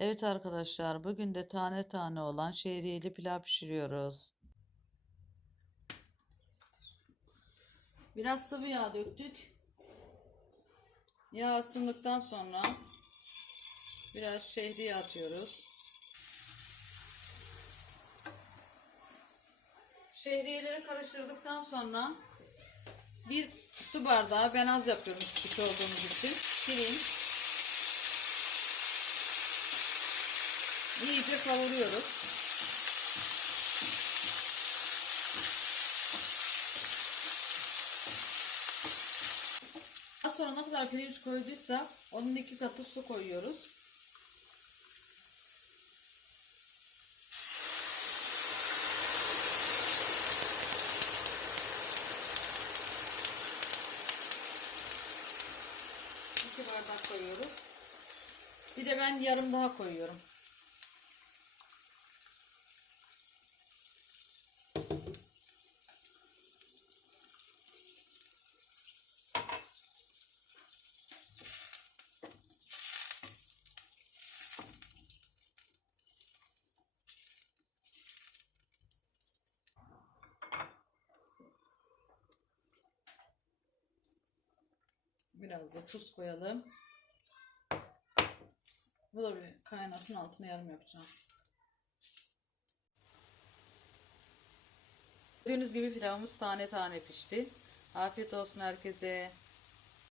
Evet arkadaşlar bugün de tane tane olan şehriyeli pilav pişiriyoruz. Biraz sıvı yağ döktük. Yağ ısındıktan sonra biraz şehriye atıyoruz. Şehriyeleri karıştırdıktan sonra bir su bardağı ben az yapıyorum kişi olduğumuz için pirinç iyice kavuruyoruz. Daha sonra ne kadar pirinç koyduysa onun iki katı su koyuyoruz. İki bardak koyuyoruz. Bir de ben yarım daha koyuyorum. Biraz da tuz koyalım. Bu da bir kaynasın altına yarım yapacağım. Gördüğünüz gibi pilavımız tane tane pişti. Afiyet olsun herkese.